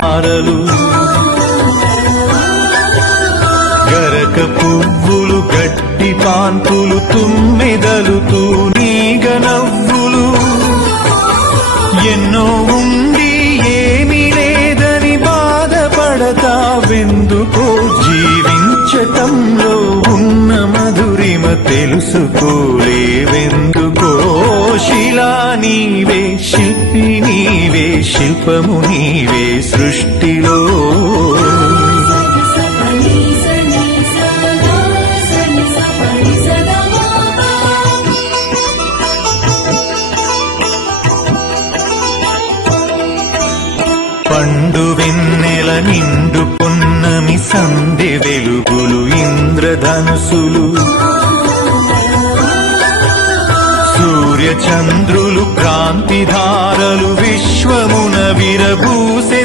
ధారలు గరక పువ్వులు గట్టి పాన్పులు తుమ్మెదలు తూనీగ నవ్వులు ఎన్నో ఉండి ఏమీ లేదని బాధపడతావెందుకో జీవించటంలో ఉన్న మధురిమ తెలుసుకోలేవెందుకో శిలా నీవే శిల్పి నీవే శిల్పము నీవే సృష్టిలో పండు వెన్నెల నిండు పొన్నమి సందె వెలుగులు ఇంద్రధనుసులు సూర్య చంద్రులు క్రాంతిధారలు విశ్వమున విరబూసె